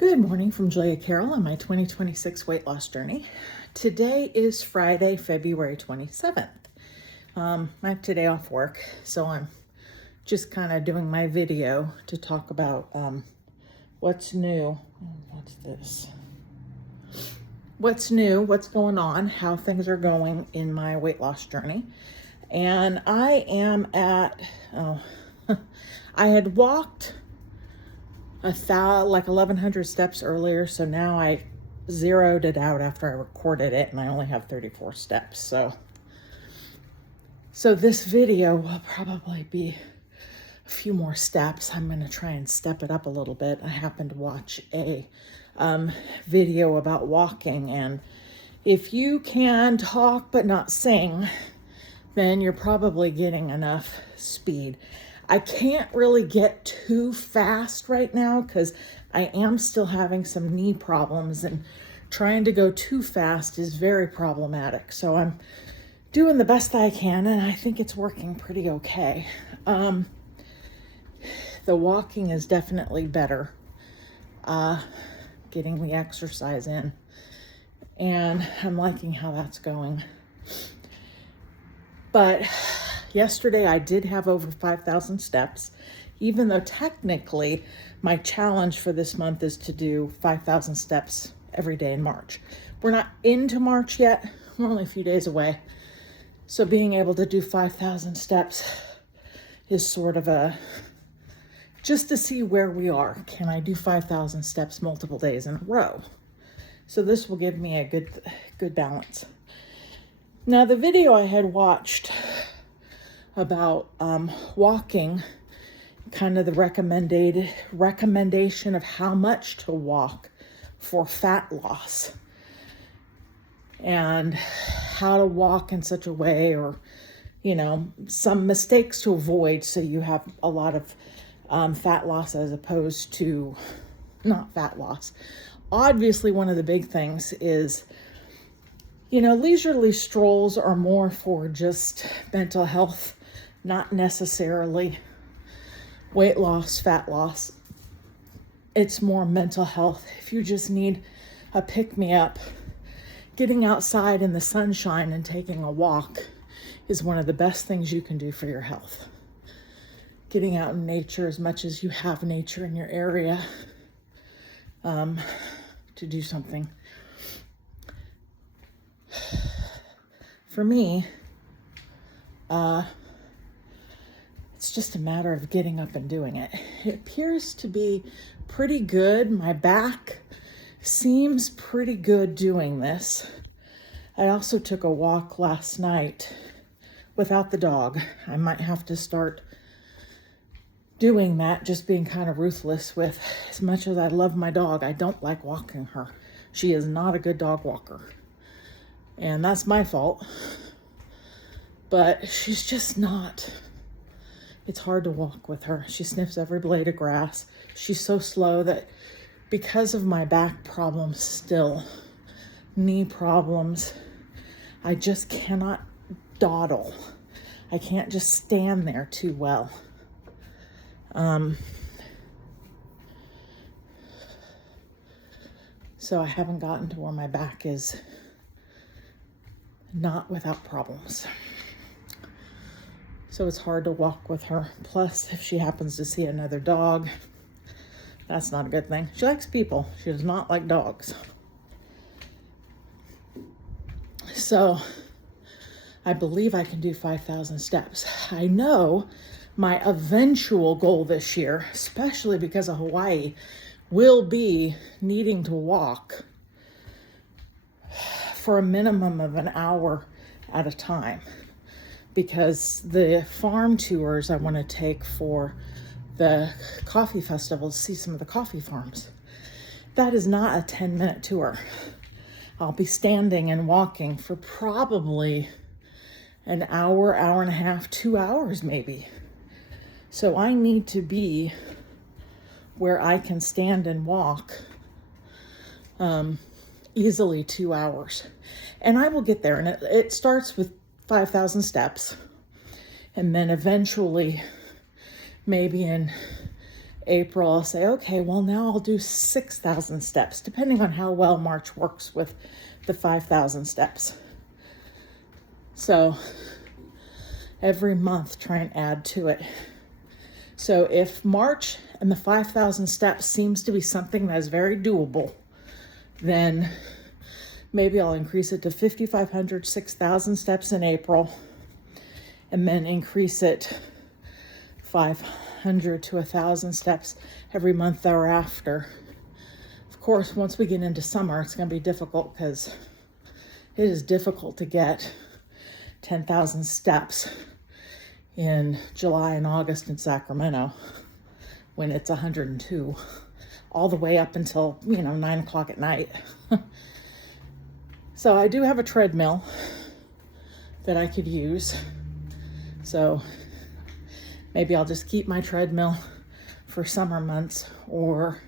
Good morning from Julia Carroll on my 2026 weight loss journey. Today is Friday, February 27th. I have today off work, so I'm just kind of doing my video to talk about what's new. What's this? What's new, what's going on, how things are going in my weight loss journey. And I am at, I had walked like 1,100 steps earlier, so now I zeroed it out after I recorded it, and I only have 34 steps. So this video will probably be a few more steps. I'm going to try and step it up a little bit. I happened to watch a video about walking, and if you can talk but not sing, then you're probably getting enough speed. I can't really get too fast right now because I am still having some knee problems, and trying to go too fast is very problematic. So I'm doing the best I can, and I think it's working pretty okay. The walking is definitely better, getting the exercise in, and I'm liking how that's going. But yesterday I did have over 5,000 steps, even though technically my challenge for this month is to do 5,000 steps every day in March. We're not into March yet. We're only a few days away. So being able to do 5,000 steps is sort of just to see where we are. Can I do 5,000 steps multiple days in a row? So this will give me a good balance. Now, the video I had watched about walking, kind of the recommendation of how much to walk for fat loss, and how to walk in such a way, or some mistakes to avoid so you have a lot of fat loss as opposed to not fat loss. Obviously, one of the big things is leisurely strolls are more for just mental health, not necessarily weight loss, fat loss. It's more mental health. If you just need a pick-me-up, getting outside in the sunshine and taking a walk is one of the best things you can do for your health. Getting out in nature as much as you have nature in your area, to do something. For me, it's just a matter of getting up and doing it. It appears to be pretty good. My back seems pretty good doing this. I also took a walk last night without the dog. I might have to start doing that, just being kind of ruthless with, as much as I love my dog, I don't like walking her. She is not a good dog walker. And that's my fault. But she's just not. It's hard to walk with her. She sniffs every blade of grass. She's so slow that because of my back problems still, knee problems, I just cannot dawdle. I can't just stand there too well. So I haven't gotten to where my back is not without problems. So it's hard to walk with her. Plus, if she happens to see another dog, that's not a good thing. She likes people. She does not like dogs. So I believe I can do 5,000 steps. I know my eventual goal this year, especially because of Hawaii, will be needing to walk for a minimum of an hour at a time, because the farm tours I want to take for the coffee festival to see some of the coffee farms, that is not a 10-minute tour. I'll be standing and walking for probably an hour, hour and a half, 2 hours maybe. So I need to be where I can stand and walk easily 2 hours. And I will get there. And it starts with 5,000 steps. And then eventually, maybe in April, I'll say, okay, well, now I'll do 6,000 steps, depending on how well March works with the 5,000 steps. So every month, try and add to it. So if March and the 5,000 steps seems to be something that is very doable, then maybe I'll increase it to 5,500, 6,000 steps in April, and then increase it 500 to 1,000 steps every month thereafter. Of course, once we get into summer, it's going to be difficult because it is difficult to get 10,000 steps in July and August in Sacramento when it's 102, all the way up until, 9 o'clock at night. So I do have a treadmill that I could use. So maybe I'll just keep my treadmill for summer months or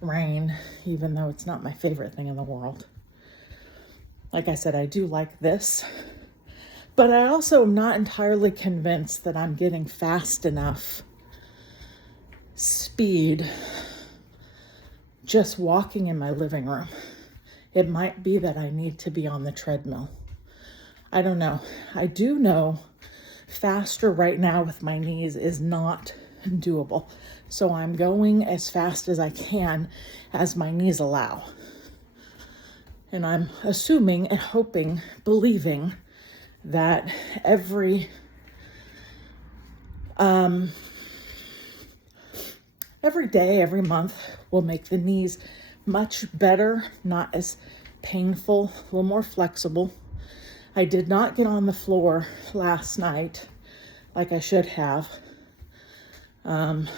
rain, even though it's not my favorite thing in the world. Like I said, I do like this, but I also am not entirely convinced that I'm getting fast enough speed just walking in my living room. It might be that I need to be on the treadmill. I don't know. I do know faster right now with my knees is not doable. So I'm going as fast as I can as my knees allow. And I'm assuming and hoping, believing that every day, every month will make the knees much better, not as painful, a little more flexible. I did not get on the floor last night like I should have, but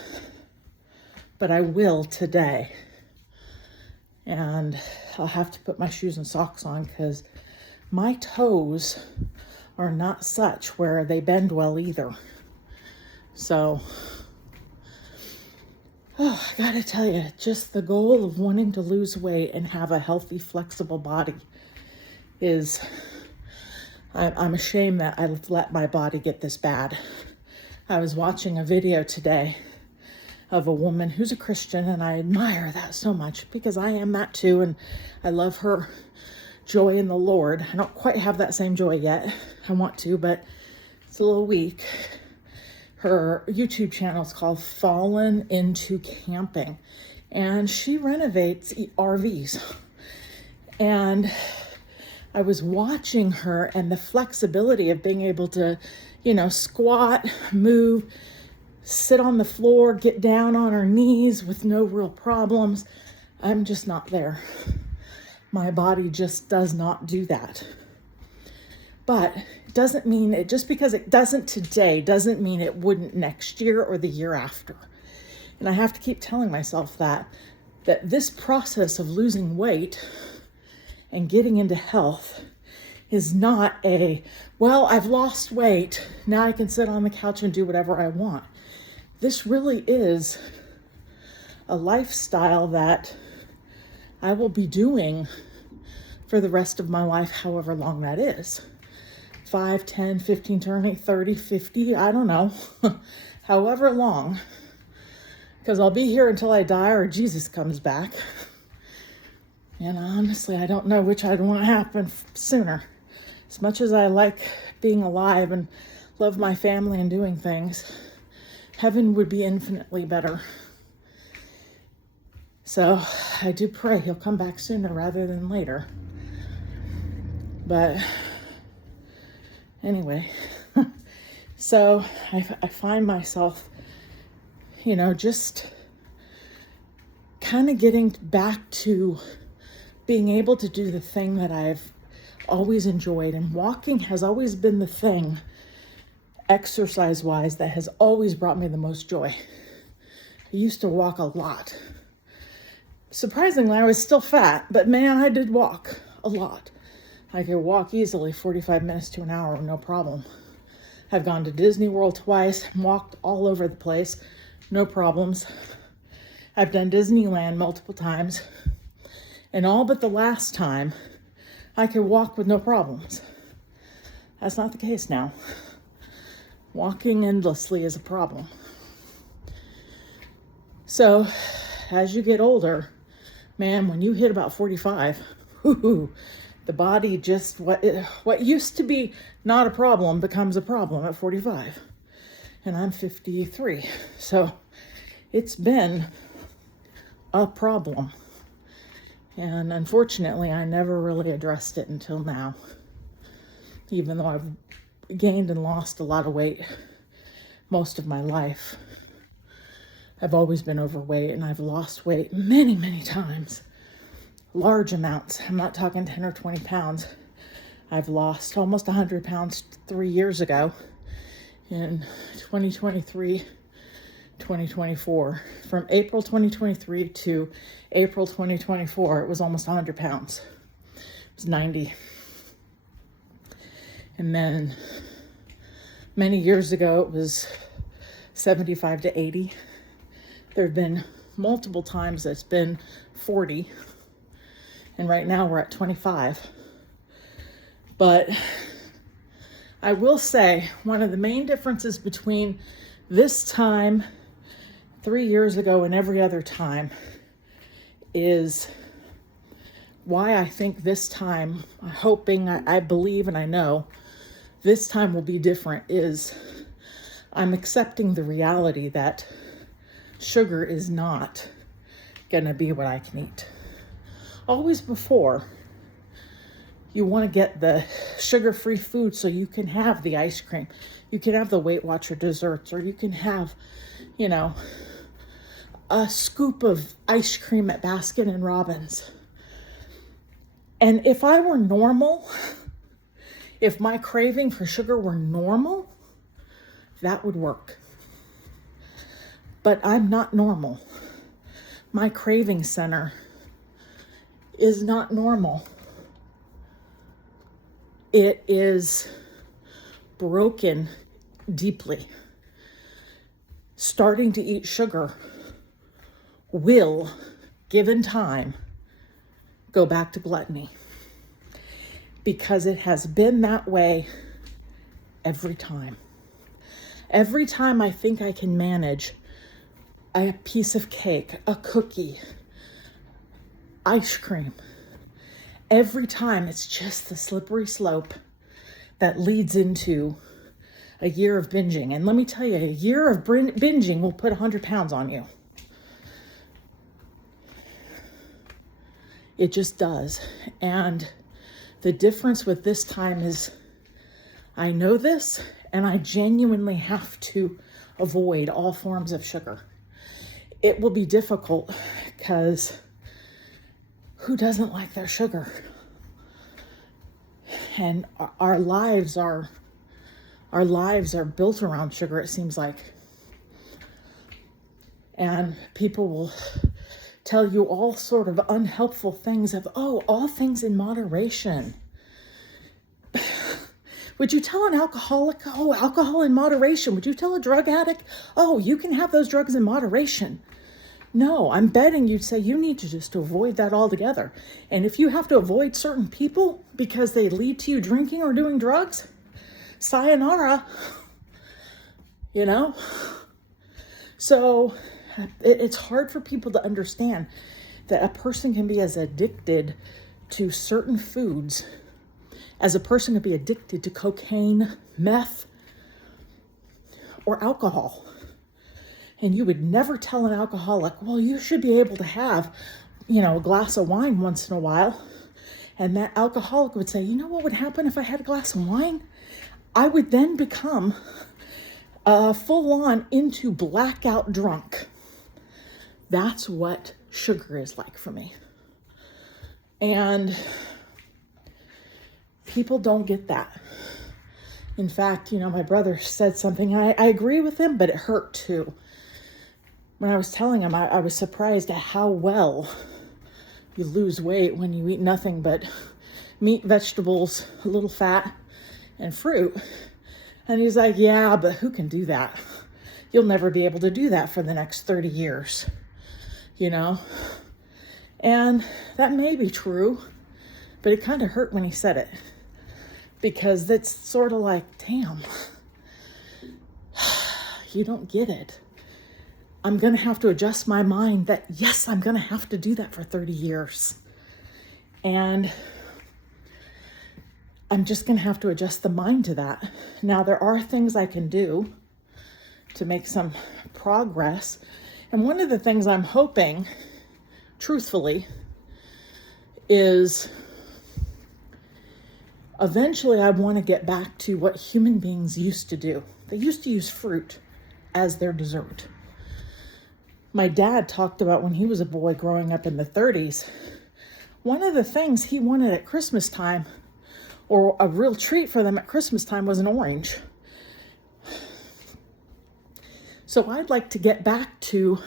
I will today. And I'll have to put my shoes and socks on because my toes are not such where they bend well either. So, I gotta tell you, just the goal of wanting to lose weight and have a healthy, flexible body is, I'm ashamed that I let my body get this bad. I was watching a video today of a woman who's a Christian, and I admire that so much because I am that too, and I love her joy in the Lord. I don't quite have that same joy yet. I want to, but it's a little weak. Her YouTube channel is called Fallen Into Camping, and she renovates RVs. And I was watching her and the flexibility of being able to, squat, move, sit on the floor, get down on her knees with no real problems. I'm just not there. My body just does not do that. But it doesn't mean it, just because it doesn't today, doesn't mean it wouldn't next year or the year after. And I have to keep telling myself that this process of losing weight and getting into health is not well, I've lost weight, now I can sit on the couch and do whatever I want. This really is a lifestyle that I will be doing for the rest of my life, however long that is. 5, 10, 15, 20, 30, 50, I don't know, however long, because I'll be here until I die or Jesus comes back. And honestly, I don't know which I'd want to happen sooner. As much as I like being alive and love my family and doing things, heaven would be infinitely better. So I do pray he'll come back sooner rather than later. But anyway, so I find myself, just kind of getting back to being able to do the thing that I've always enjoyed. And walking has always been the thing, exercise-wise, that has always brought me the most joy. I used to walk a lot. Surprisingly, I was still fat, but man, I did walk a lot. I could walk easily 45 minutes to an hour, no problem. I've gone to Disney World twice, walked all over the place, no problems. I've done Disneyland multiple times, and all but the last time, I could walk with no problems. That's not the case now. Walking endlessly is a problem. So as you get older, man, when you hit about 45, the body just, what used to be not a problem becomes a problem at 45. And I'm 53. So it's been a problem. And unfortunately, I never really addressed it until now. Even though I've gained and lost a lot of weight most of my life, I've always been overweight, and I've lost weight many, many times. Large amounts. I'm not talking 10 or 20 pounds. I've lost almost 100 pounds 3 years ago in 2023, 2024. From April 2023 to April 2024, it was almost 100 pounds. It was 90. And then many years ago, it was 75 to 80. There have been multiple times that's been 40. And right now we're at 25. But I will say one of the main differences between this time 3 years ago and every other time is why I think this time, I believe, and I know this time will be different, is I'm accepting the reality that sugar is not gonna be what I can eat. Always before, you want to get the sugar-free food so you can have the ice cream, you can have the Weight Watcher desserts, or you can have, a scoop of ice cream at Baskin and Robbins. And if I were normal, if my craving for sugar were normal, that would work. But I'm not normal. My craving center is not normal. It is broken deeply. Starting to eat sugar will, given time, go back to gluttony. Because it has been that way every time. Every time I think I can manage a piece of cake, a cookie, ice cream, every time it's just the slippery slope that leads into a year of binging. And let me tell you, a year of binging will put 100 pounds on you. It just does. And the difference with this time is I know this, and I genuinely have to avoid all forms of sugar. It will be difficult because who doesn't like their sugar? And our lives are built around sugar, it seems like. And people will tell you all sort of unhelpful things of, all things in moderation. Would you tell an alcoholic, alcohol in moderation? Would you tell a drug addict, you can have those drugs in moderation? No, I'm betting you'd say you need to just avoid that altogether. And if you have to avoid certain people because they lead to you drinking or doing drugs, sayonara, So it's hard for people to understand that a person can be as addicted to certain foods as a person can be addicted to cocaine, meth, or alcohol. And you would never tell an alcoholic, you should be able to have, a glass of wine once in a while. And that alcoholic would say, what would happen if I had a glass of wine? I would then become full on into blackout drunk. That's what sugar is like for me. And people don't get that. In fact, my brother said something, I agree with him, but it hurt too. When I was telling him, I was surprised at how well you lose weight when you eat nothing but meat, vegetables, a little fat, and fruit. And he's like, yeah, but who can do that? You'll never be able to do that for the next 30 years, And that may be true, but it kind of hurt when he said it. Because that's sort of like, damn, you don't get it. I'm going to have to adjust my mind that, yes, I'm going to have to do that for 30 years. And I'm just going to have to adjust the mind to that. Now, there are things I can do to make some progress. And one of the things I'm hoping, truthfully, is eventually I want to get back to what human beings used to do. They used to use fruit as their dessert. My dad talked about when he was a boy growing up in the 30s, one of the things he wanted at Christmas time, or a real treat for them at Christmas time, was an orange. So I'd like to get back to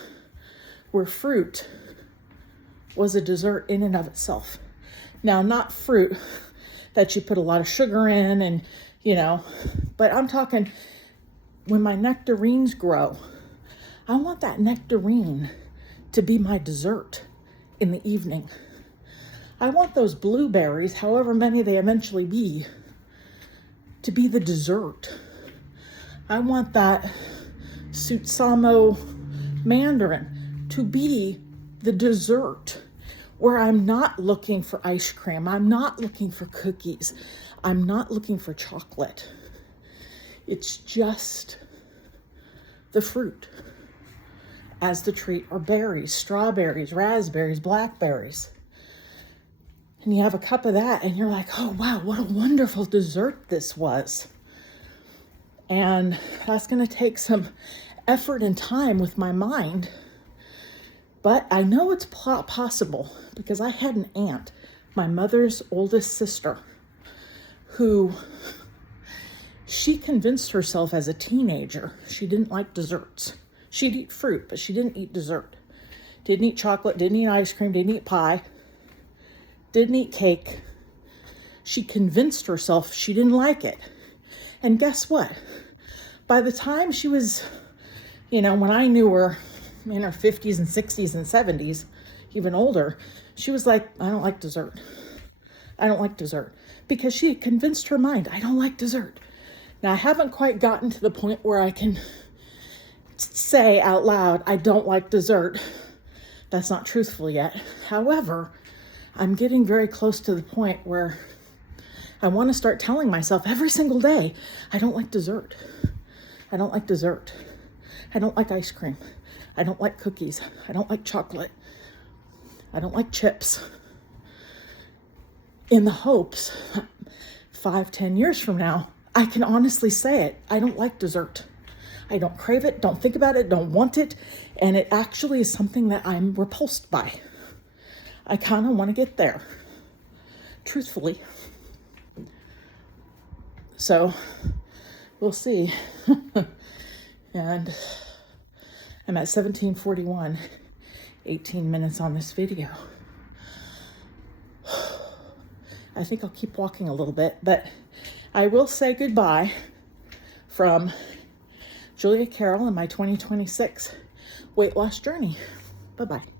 where fruit was a dessert in and of itself. Now, not fruit that you put a lot of sugar in and, but I'm talking when my nectarines grow, I want that nectarine to be my dessert in the evening. I want those blueberries, however many they eventually be, to be the dessert. I want that Sutsamo mandarin to be the dessert, where I'm not looking for ice cream. I'm not looking for cookies. I'm not looking for chocolate. It's just the fruit as the treat, or berries, strawberries, raspberries, blackberries. And you have a cup of that and you're like, oh wow, what a wonderful dessert this was. And that's going to take some effort and time with my mind. But I know it's possible because I had an aunt, my mother's oldest sister, who she convinced herself as a teenager she didn't like desserts. She'd eat fruit, but she didn't eat dessert. Didn't eat chocolate, didn't eat ice cream, didn't eat pie, didn't eat cake. She convinced herself she didn't like it. And guess what? By the time she was, when I knew her in her 50s and 60s and 70s, even older, she was like, I don't like dessert. I don't like dessert. Because she had convinced her mind, I don't like dessert. Now, I haven't quite gotten to the point where I can say out loud, I don't like dessert. That's not truthful yet. However, I'm getting very close to the point where I want to start telling myself every single day, I don't like dessert. I don't like dessert. I don't like ice cream. I don't like cookies. I don't like chocolate. I don't like chips. In the hopes, 5-10 years from now, I can honestly say it. I don't like dessert. I don't crave it, don't think about it, don't want it. And it actually is something that I'm repulsed by. I kind of want to get there, truthfully. So we'll see. And I'm at 17:41, 18 minutes on this video. I think I'll keep walking a little bit, but I will say goodbye from Julia Carroll and my 2026 weight loss journey. Bye-bye.